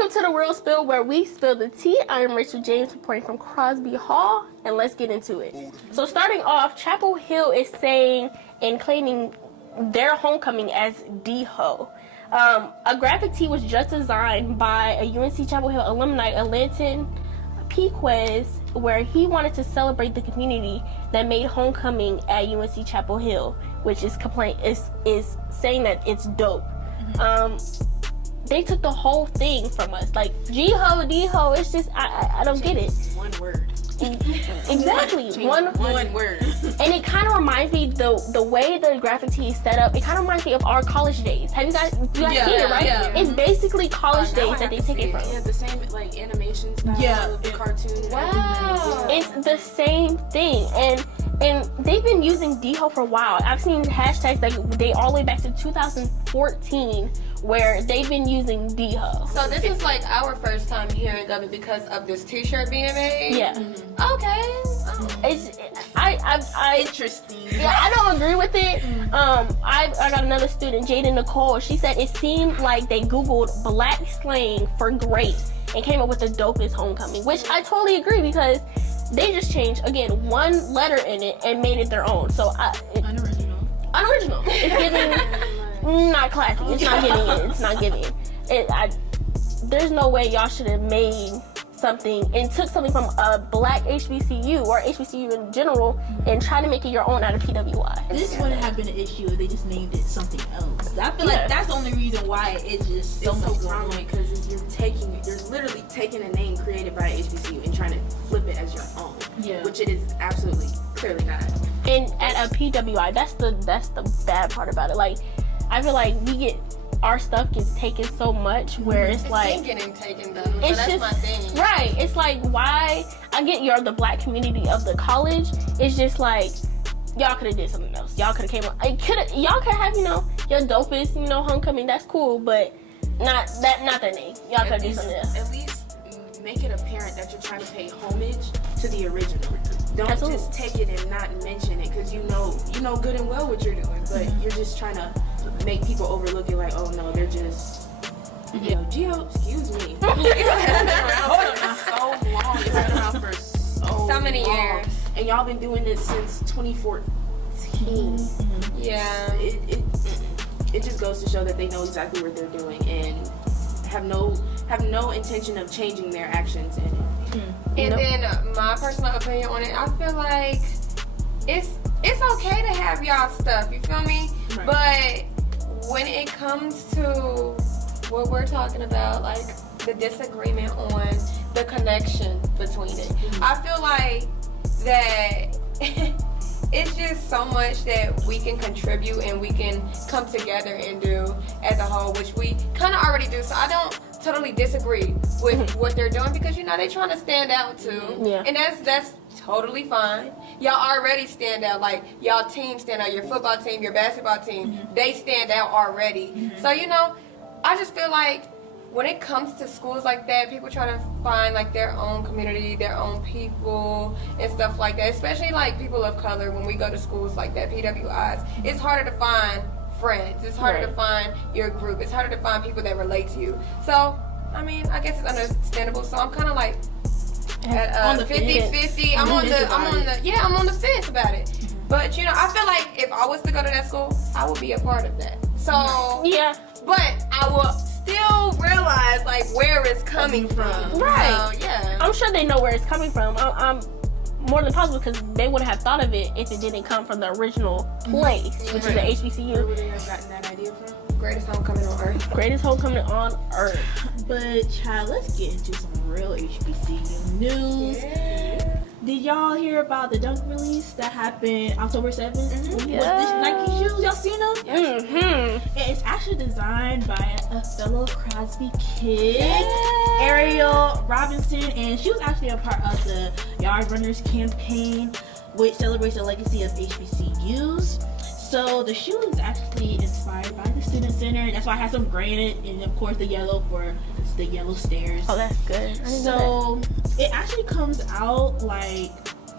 Welcome to the Real Spill, where we spill the tea. I am Rachel James, reporting from Crosby Hall, and let's get into it. So starting off, Chapel Hill is saying and claiming their homecoming as D-Ho. A graphic tee was just designed by a UNC Chapel Hill alumni, Ayantee Edition, where he wanted to celebrate the community that made homecoming at UNC Chapel Hill, which is saying that it's dope. They took the whole thing from us, like G-Ho, D-Ho. It's just I don't get it. One word. Exactly. One word. And it kind of reminds me, the way the graphic tee is set up, it kind of reminds me of our college days. Have you guys seen it, right? Yeah. It's basically college days that they take it from. Yeah, the same like animation style, the cartoon. Wow. It's the same thing. And they've been using D-Ho for a while. I've seen hashtags that they all the way back to 2014 where they've been using D-Ho. So this is like our first time hearing of it because of this T-shirt being made? Yeah. Okay. Oh. It's Interesting. Yeah, I don't agree with it. I got another student, Jada Nicole. She said it seemed like they Googled black slang for great and came up with the dopest homecoming, which I totally agree because they just changed, again, one letter in it and made it their own. So unoriginal. It's giving not classy. It's not giving it. It's not giving it. There's no way y'all should have made something and took something from a black HBCU or HBCU in general and tried to make it your own out of PWI. This wouldn't have been an issue if they just named it something else. I feel like that's the only reason why it's just so much prominent, because you're literally taking a name created by HBCU and trying to flip it as your own. Yeah. Which it is absolutely clearly not. And at a PWI, that's the bad part about it. Like, I feel like our stuff gets taken so much where it's like been getting taken though. So that's my thing. Right. It's like, why? I get you're the black community of the college. It's just like y'all could have did something else. Y'all could have came up. Y'all could have your dopest homecoming. That's cool, but not their name. Y'all could do something else. At least make it apparent that you're trying to pay homage to the original. Don't just take it and not mention it, because you know good and well what you're doing, but you're just trying to make people overlook it like, oh no, they're just G-Ho, excuse me. It's been around for so long. It's been around for so many years. And y'all been doing this since 2014. Yeah. It just goes to show that they know exactly what they're doing and have no intention of changing their actions in it. And then my personal opinion on it, I feel like it's okay to have y'all stuff, you feel me? Right. But when it comes to what we're talking about, like the disagreement on the connection between it, I feel like that it's just so much that we can contribute and we can come together and do as a whole, which we kind of already do. So I don't totally disagree with what they're doing, because they're trying to stand out too, and that's totally fine. Y'all already stand out, like y'all team stand out, your football team, your basketball team, they stand out already. So I just feel like when it comes to schools like that, people try to find like their own community, their own people and stuff like that, especially like people of color. When we go to schools like that, PWIs, it's harder to find friends. It's harder to find your group. It's harder to find people that relate to you. So, I mean, I guess it's understandable. So I'm kind of like at 50-50. I'm on the fence about it. But I feel like if I was to go to that school, I would be a part of that. So but I will still realize like where it's coming from. Right. So, yeah. I'm sure they know where it's coming from. I'm more than possible, because they would have thought of it if it didn't come from the original place, which is the HBCU. Where would they have gotten that idea from? Greatest homecoming on earth. Greatest homecoming on earth. But child, let's get into some real HBCU news. Yeah. Did y'all hear about the dunk release that happened October 7th? With the Nike shoes, y'all seen them? It's actually designed by a fellow Crosby kid, Ariel Robinson, and she was actually a part of the Yard Runners campaign, which celebrates the legacy of HBCUs. So the shoe is actually inspired by the Student Center, and that's why I have some gray in it, and of course the yellow for the yellow stairs. Oh, that's good. So it actually comes out like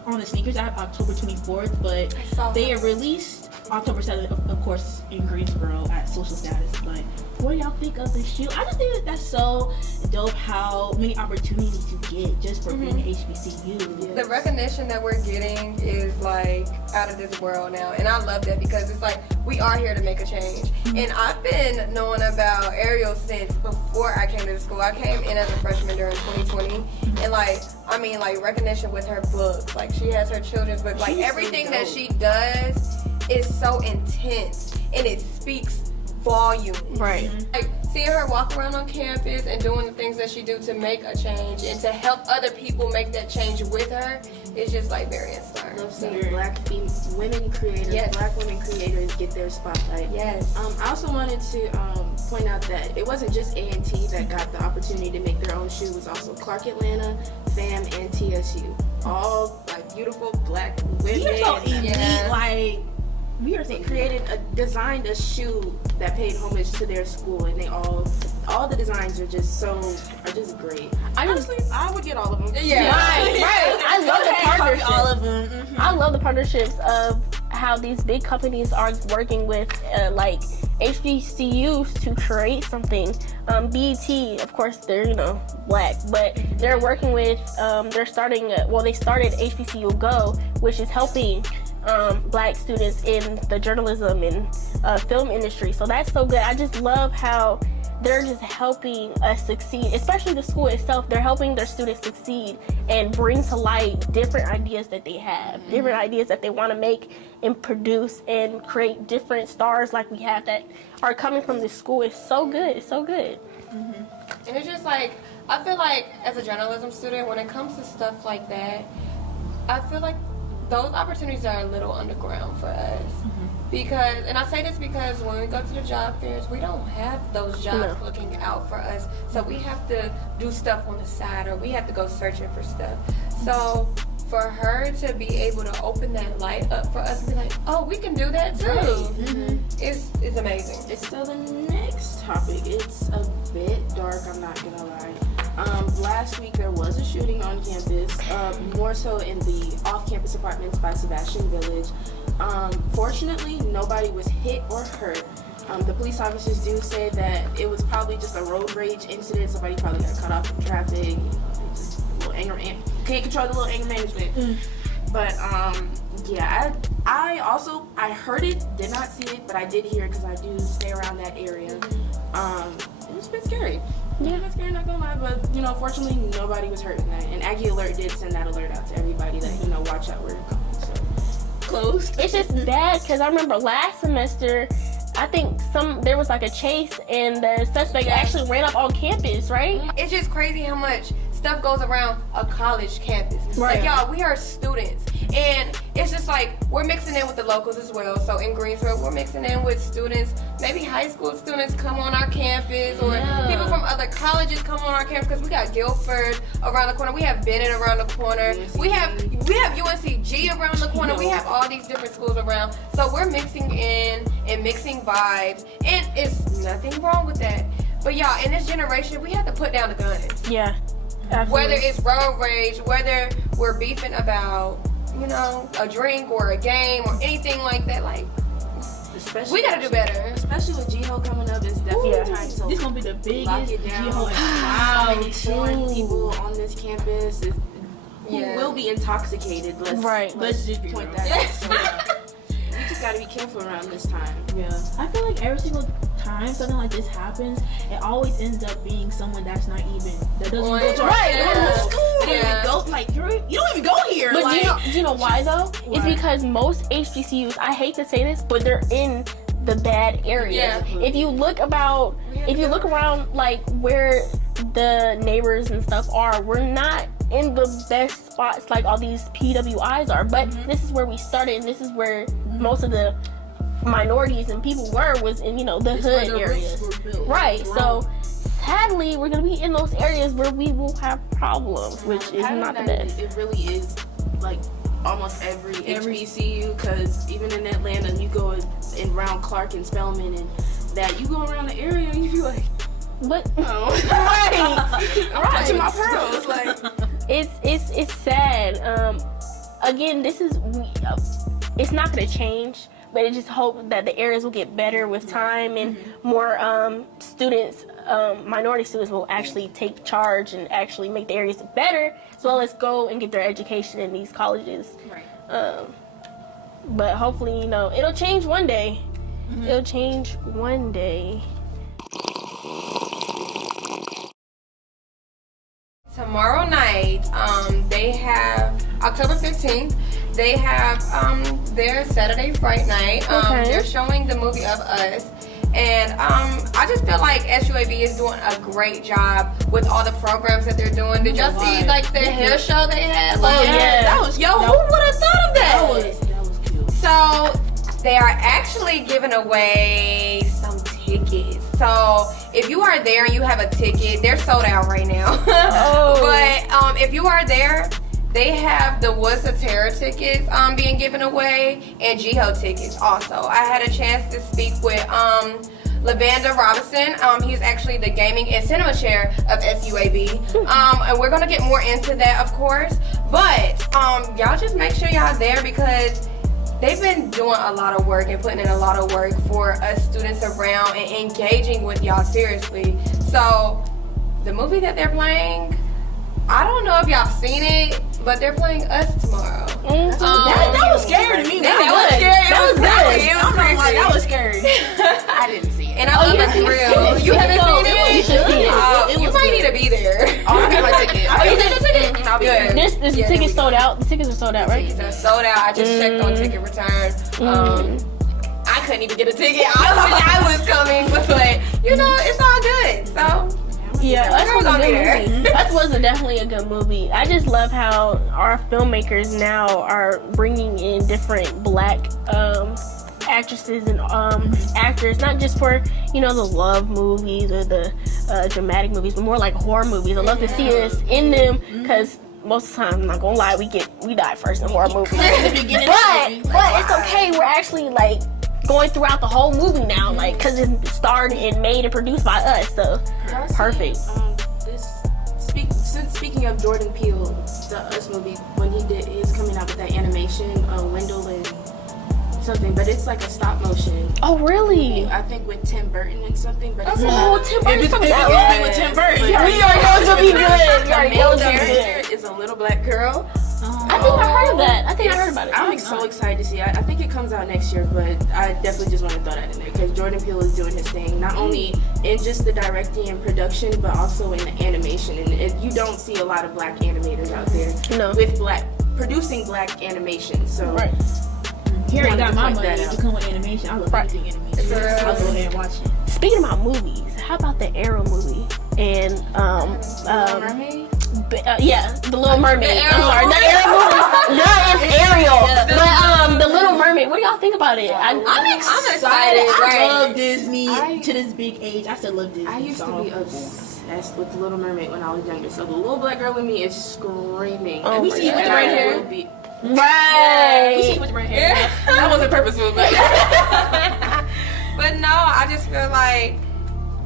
on the sneakers app October 24th, but they released October 7th, of course, in Greensboro at Social Status. But what do y'all think of the shoe? I just think that that's so dope how many opportunities you get just for being HBCU. The recognition that we're getting is like out of this world now, and I love that because it's like we are here to make a change. And I've been knowing about Ariel since before I came to the school. I came in as a freshman during 2020, and like recognition with her books. Like she has her children's book. Like everything that she does is so intense, and it speaks volumes. Right. Like seeing her walk around on campus and doing the things that she do to make a change and to help other people make that change with her is just like very inspiring. Love seeing black women creators, black women creators get their spotlight. Yes. I also wanted to point out that it wasn't just Ayantee that got the opportunity to make their own shoe. It was also Clark Atlanta, FAM, and TSU. All like beautiful black women. We are so elite, like They designed a shoe that paid homage to their school, and they all the designs are just great. Honestly, I would get all of them. Yeah. Right. I love the partnerships. all of them. I love the partnerships of how these big companies are working with like HBCUs to create something. BET, of course, they're black, but they're working with they started HBCU Go, which is helping black students in the journalism and film industry. So that's so good. I just love how they're just helping us succeed, especially the school itself. They're helping their students succeed and bring to light different ideas that they have, different ideas that they want to make and produce and create different stars like we have that are coming from this school. It's so good. It's so good. And it's just like, I feel like as a journalism student, when it comes to stuff like that, I feel like those opportunities are a little underground for us. Because, and I say this because when we go to the job fairs, we don't have those jobs looking out for us. So we have to do stuff on the side, or we have to go searching for stuff. So for her to be able to open that light up for us and be like, oh, we can do that too. It's amazing. It's still the next topic. It's a bit dark, I'm not gonna lie. Last week there was a shooting on campus, more so in the off-campus apartments by Sebastian Village. Fortunately, nobody was hit or hurt. The police officers do say that it was probably just a road rage incident. Somebody probably got cut off in traffic. Just a little anger, can't control the little anger management. But yeah, I heard it, did not see it, but I did hear it because I do stay around that area. It was a bit scary. Yeah, it's scary, not gonna lie, but fortunately nobody was hurt in that. And Aggie Alert did send that alert out to everybody that watch out where you're going. So close. It's just bad because I remember last semester, I think there was like a chase and the suspect actually ran up on campus, right? It's just crazy how much stuff goes around a college campus. Right. Like, y'all, we are students. And it's just like, we're mixing in with the locals as well. So in Greensboro, we're mixing in with students. Maybe high school students come on our campus, or people from other colleges come on our campus, because we got Guilford around the corner. We have Bennett around the corner. We have UNCG around the corner. We have all these different schools around. So we're mixing in and mixing vibes. And it's nothing wrong with that. But y'all, in this generation, we have to put down the guns. Yeah. Absolutely. Whether it's road rage, whether we're beefing about, a drink or a game or anything like that, like, we gotta do better. Especially with G-Ho coming up, it's definitely time to this gonna be the biggest G-Ho. Wow, foreign people on this campus who will be intoxicated. Let's just point that out. So, we just gotta be careful around this time. Yeah, I feel like every single time something like this happens, it always ends up being someone that doesn't go to our school. You don't even go here. But do you know why though? Why? It's because most HBCUs, I hate to say this, but they're in the bad areas. Yeah. If you look around like where the neighbors and stuff are, we're not in the best spots like all these PWIs are. But this is where we started, and this is where most of the minorities and people was in the hood areas, right? So sadly, we're gonna be in those areas where we will have problems, which is not the best. It really is like almost every HBCU, because even in Atlanta, you go around Clark and Spelman, and that you go around the area and you be like, what? Oh. Right. I'm touching my pearls. Like, it's sad. Again, it's not gonna change. but it just hope that the areas will get better with time and more students, minority students will actually take charge and actually make the areas better, as well as go and get their education in these colleges. Right. But hopefully, you know, it'll change one day. It'll change one day. Tomorrow night, they have October 15th. They have their Saturday Fright Night. They're showing the movie of Us. And I just feel like SUAB is doing a great job with all the programs that they're doing. Did y'all see like the hair show they had? Like, that was who would have thought of that? That was cute. So they are actually giving away some tickets. So if you are there and you have a ticket, they're sold out right now. But if you are there, they have the Woods of Terror tickets being given away and Jiho tickets also. I had a chance to speak with Lavanda Robinson. He's actually the gaming and cinema chair of SUAB. And we're going to get more into that, of course. But y'all just make sure y'all there because they've been doing a lot of work and putting in a lot of work for us students around and engaging with y'all seriously. So the movie that they're playing, I don't know if y'all seen it, but they're playing Us tomorrow. That was scary to me. That was scary. That was good. It was I'm like, that was scary. I didn't see it. And I love the thrill. You haven't seen it? You should see it. You might need to be there. I'll get my ticket. Oh, you did your ticket? I'll be there. This ticket's sold out. The tickets are sold out, right? Tickets are sold out. I just checked on ticket return. I couldn't even get a ticket. I wish I was coming, but you know, it's all good. So. Yeah, that was definitely a good movie. I just love how our filmmakers now are bringing in different black actresses and actors, not just for, you know, the love movies or the dramatic movies, but more like horror movies. I love to see us in them because most of the time, I'm not gonna lie, we die first in horror movies. but it's okay. We're actually like going throughout the whole movie now, like, because it's starred and made and produced by us, so perfect. Speaking of Jordan Peele, the Us movie, when he did his coming out with that animation, Wendell and something, but it's like a stop motion. Oh, really? I think with Tim Burton and something, but it's Tim Burton from that with Tim Burton. We already know it's gonna be good. The main character is a little black girl. I think I heard of that. I think I heard about it. I'm so excited to see it. I think it comes out next year, but I definitely just want to throw that in there because Jordan Peele is doing his thing, not only in just the directing and production, but also in the animation. And you don't see a lot of black animators out there with producing black animation. So Here I got my money to come with animation. I love anything animation. I'll go ahead and watch it. Speaking about movies, how about the Arrow movie and Mermaid? The Little Mermaid. I'm sorry, the Arrow movie. No, it's Ariel. But the Little Mermaid. What do y'all think about it? I'm excited. I love Disney to this big age. I still love Disney. I used to be obsessed with the Little Mermaid when I was younger. So the little black girl with me is screaming. Oh, we see you with the right hair. Right. We see you with the right hair. That wasn't purposeful, but But no, I just feel like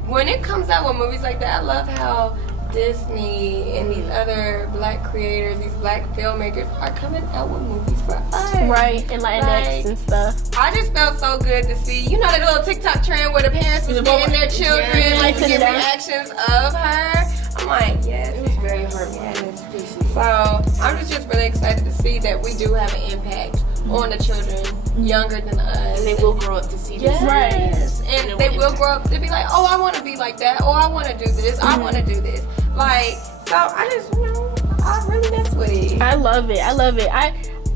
when it comes out with movies like that, I love how Disney and these other black creators, these black filmmakers are coming out with movies for us. Right, and Latinx and stuff. I just felt so good to see, you know, that little TikTok trend where the parents was getting their children and get reactions of her. I'm like, yes, it was very heartwarming. So I'm just really excited to see that we do have an impact on the children younger than us. And they will grow up to see this. Right. And they will grow up to be like, oh, I want to be like that. Oh, I want to do this. I want to do this. Like, so I just, you know, I really mess with it. I love it.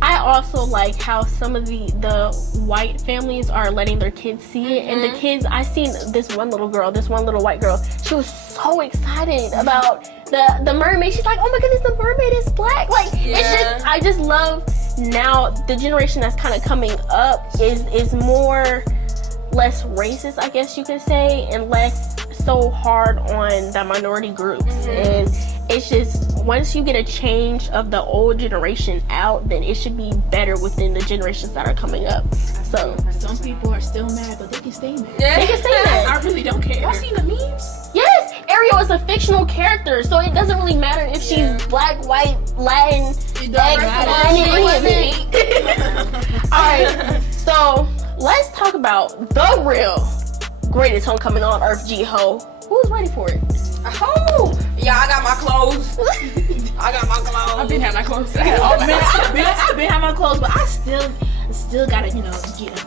I also like how some of the white families are letting their kids see it. And the kids, I seen this one little white girl. She was so excited about the mermaid. She's like, oh my goodness, the mermaid is black. Like, it's just, I just love now the generation that's kind of coming up is less racist, I guess you could say, and less so hard on the minority groups. And it's just, once you get a change of the old generation out, then it should be better within the generations that are coming up. So some people are still mad, but they can stay mad. They can stay mad. I really don't care. Y'all seen the memes? Yes, Ariel is a fictional character, so it doesn't really matter if she's black, white, Latin, X, any of it. Alright, so let's talk about the real greatest homecoming on earth, G-Ho. Who's ready for it? Oh, yeah, I got my clothes. I've been having my clothes. I've been having my clothes, but I still gotta, get a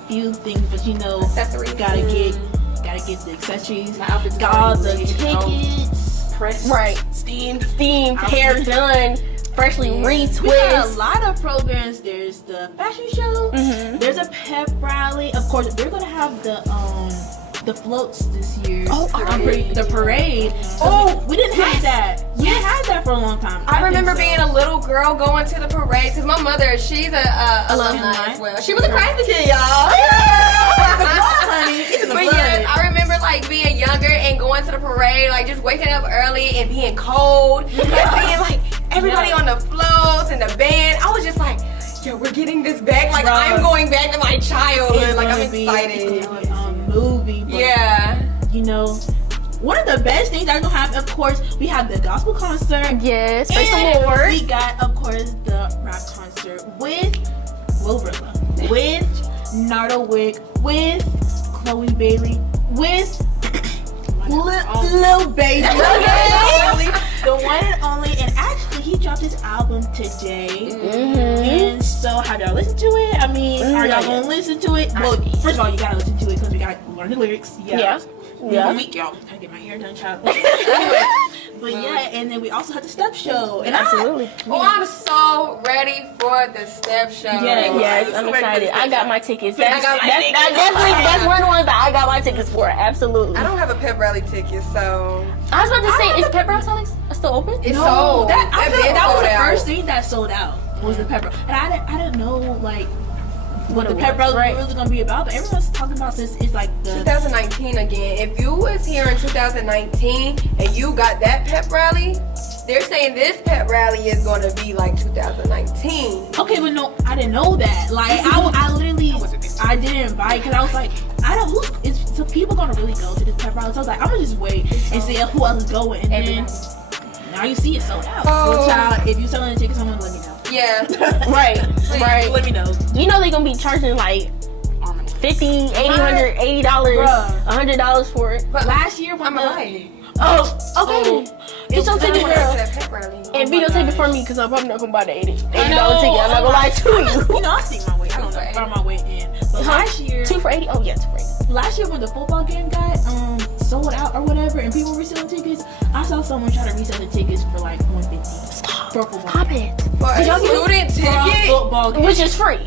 few things. But Accessories. gotta get the accessories. My outfit's got all the already tickets. Pressed. Right. Steamed. Hair done, freshly retwist. We got a lot of programs. There's the fashion show. Mm-hmm. There's a pep rally. Of course, they're gonna have the floats this year. Oh, the parade. Oh, we didn't have that. We didn't have that for a long time. I remember think being a little girl going to the parade because my mother, she's a alumni as well. She was a Crosby kid, y'all. But yes, I remember like being younger and going to the parade, like just waking up early and being cold and seeing like everybody on the floats and the band. I was just like, yo, we're getting this back. Like I'm going back to my childhood. Like I'm excited. Movie. But, Yeah. One of the best things that's gonna happen, of course, we have the gospel concert. Yes, praise the And Lord. we got, of course, the rap concert with Glorilla, with Nardo Wick, with Chloe Bailey, with Lil Baby, the one and only. And actually, he dropped his album today. And so, how do y'all listen to it? I mean, are y'all gonna listen to it? Well, first of all, you gotta listen to it because we gotta learn the lyrics. Yeah. Week, y'all. Gotta get my hair done, child. But yeah, and then we also had the step show. And Absolutely. I'm so ready for the step show. Yes, I'm excited. I got my tickets. I got my tickets. That's one of the ones that I got my tickets for. Absolutely. I don't have a pep rally ticket, so I was about to say, is Pep Rally still open? it's sold. I feel like that was sold the out. first thing that sold out was the pep rally. And I didn't know like what the it pep was, rally was really gonna be about, but everyone's talking about this is like the 2019 again. If you was here in 2019 and you got that pep rally, they're saying this pep rally is going to be like 2019. Okay, but no, I didn't know that. Like I literally I didn't buy it because I was like, I don't is so people gonna really go to this pep rally. So I was like, I'm gonna just wait and see who else is going. And then now you see it sold out. So child, if you selling the tickets, someone let me know. Yeah. Right. Let me know. You know they're gonna be charging like $50, $80, $80, $100 for it. But Last year when I'm alive. Oh, okay. Get your ticket, girl. That pep rally. And videotape it for me because I'm probably not gonna buy the $80 ticket. I'm not gonna lie to you. You know, I stick my way. I don't know. Find my way in. But last year, 2 for $80. Oh yeah, 2 for $80. last year when the football game got sold out or whatever, and people were reselling tickets, I saw someone try to resell the tickets for like $150. For a football Stop game. it. For a student ticket, Football game. Which is free.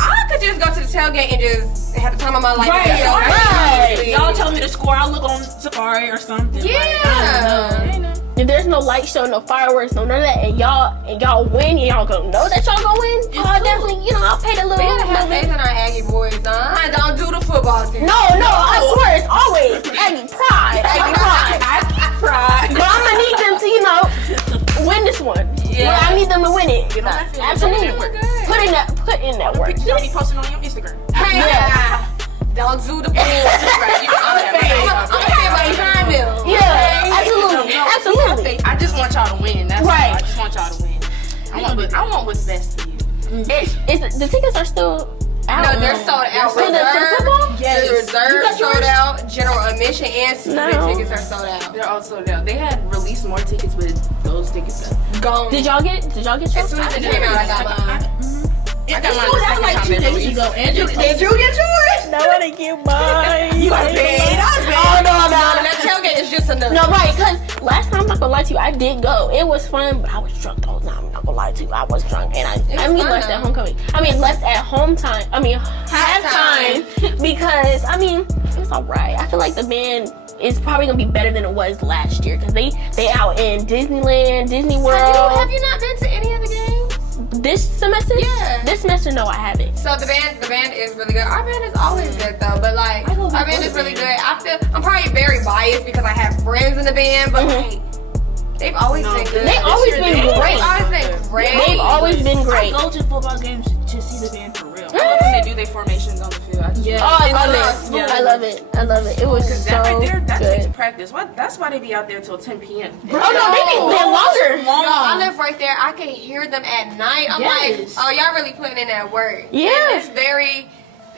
I could just go to the tailgate and just have the time of my life. Right. Y'all tell me to score. I'll look on Safari or something. Yeah. Like, I don't know. If there's no light show, no fireworks, no none of that, and y'all win, and y'all gonna know that y'all gonna win. I'll definitely, I'll pay the little. We gotta have faith in our Aggie boys. Don't do the football team. No, of course, always. Aggie pride. But I'm gonna need them to, win this one. Yeah. Well, I need them to win it. Get on that field. Absolutely. We're good. Put in that work. Y'all be posting on your Instagram. Hey, Yeah. don't do the football. I'm gonna say my time bill. Yeah, absolutely. I just want y'all to win. That's Right. all. I just want y'all to win. I want what's best for you. The tickets are still out. No, they're sold out. For the football? The reserve sold out. General admission and student tickets are sold out. They're all sold out. They had released more tickets with those tickets up. Gone. Did y'all get yours? As soon as it came out, I got mine. I got mine sold the out second like time 2 they days released. ago. Andrew, Did you get yours? Nobody get mine. you gotta pay. Oh, no. That tailgate is just enough. No, right, because last time, I'm not gonna lie to you, I did go. It was fun, but I was drunk the whole time. I'm not gonna lie to you. I was drunk, and left at homecoming. Left at home time. Halftime. Because, it was alright. I feel like the band is probably gonna be better than it was last year, because they out in Disneyland, Disney World. Have you not been to any of the games? This semester? Yeah. This semester, no, I haven't. So the band is really good. Our band is always good though, but like our band is really good. I'm probably very biased because I have friends in the band, but like they've always been good. They've always been great. They've always been great. I go to football games to see the band for real. I love when they do their formations on the field. I love it. It was so that takes good. practice. That's why they be out there till 10 p.m. Oh no, they be longer. Yo, I live right there. I can hear them at night. I'm like, oh, y'all really putting in that work. Yeah.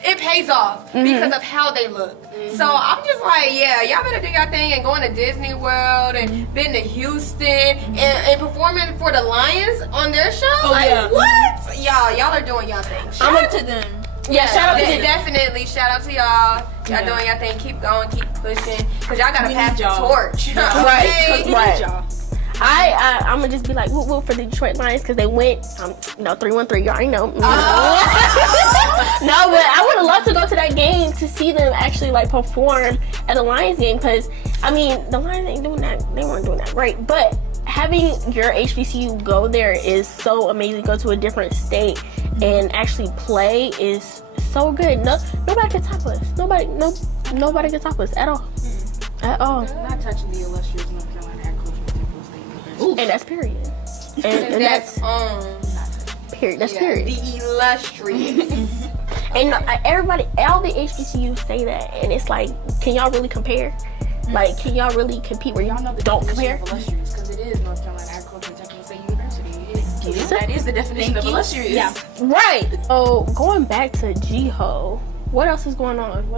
And it pays off because of how they look. So I'm just like, yeah, y'all better do your thing and going to Disney World and been to Houston and performing for the Lions on their show. What? Y'all are doing y'all thing. Shout out to them. Yeah, shout out to them. Definitely. Shout out to y'all. Y'all doing your thing. Keep going. Keep pushing. Because y'all got to pass the torch. Right. I'm gonna just be like, woo woo for the Detroit Lions because they went, 3-1-3. You already know. No, but I would have loved to go to that game to see them actually like perform at a Lions game because I mean the Lions ain't doing that. They weren't doing that great, but having your HBCU go there is so amazing. Go to a different state and actually play is so good. Nobody can top us. Nobody can top us at all. At all. Not touching the illustrious North Carolina Agricultural Technical State University. And that's period. And that's period. That's period. The illustrious. And everybody, all the HBCUs say that, and it's like, can y'all really compare? Like, can y'all really compete where y'all know the don't definition compare? of illustrious because it is North Carolina Agricultural Technical State University. That is the definition of illustrious. Yeah. Right. So going back to GHO, what else is going on? We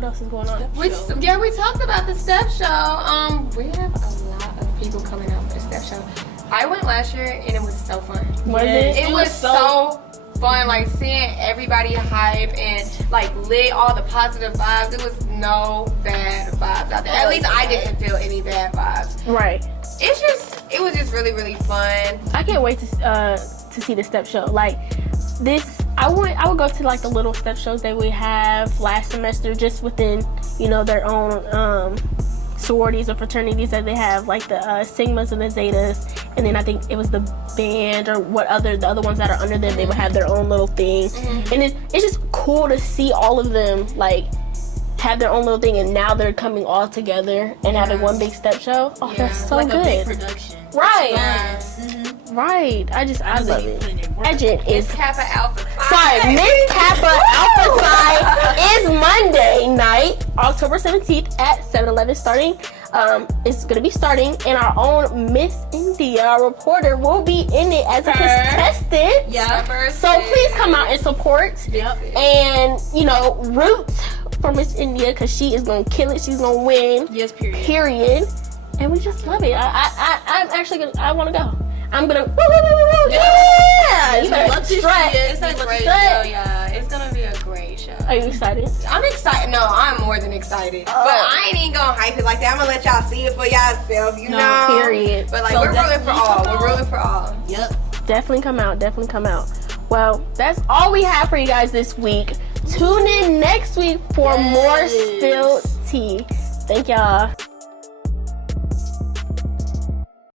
talked about the step show. We have a lot of people coming out for the step show. I went last year and it was so fun. Was it? It was so fun, like seeing everybody hype and like lit all the positive vibes. It was no bad vibes out there. At least I didn't feel any bad vibes. Right. It was just really, really fun. I can't wait to see the step show. Like this, I would go to like the little step shows that we have last semester, just within their own sororities or fraternities that they have, like the Sigmas and the Zetas, and then I think it was the band or the other ones that are under them. They would have their own little thing, and it's just cool to see all of them like have their own little thing, and now they're coming all together and having one big step show. Oh, that's so like good. A big production. Right. Yeah. Right. I love it. Agent is Kappa Alpha Psi. sorry, Miss Kappa Alpha Psi is Monday night, October 17th at 7-Eleven starting. It's gonna be starting, and our own Miss India reporter will be in it as a contestant. Yeah. So please come out and support. Yep. And root for Miss India because she is gonna kill it. She's gonna win. Yes. Period. And we just love it. I'm actually gonna. I want to go. I'm gonna. Yeah. You better strut. It's a great show, yeah. It's gonna be a great show. Are you excited? I'm excited. No, I'm more than excited. But I ain't even gonna hype it like that. I'm gonna let y'all see it for yourself, you know? Period. But like, So we're rooting for all. definitely We're rooting for all. Yep. Definitely come out. Well, that's all we have for you guys this week. Tune in next week for more spilled tea. Thank y'all.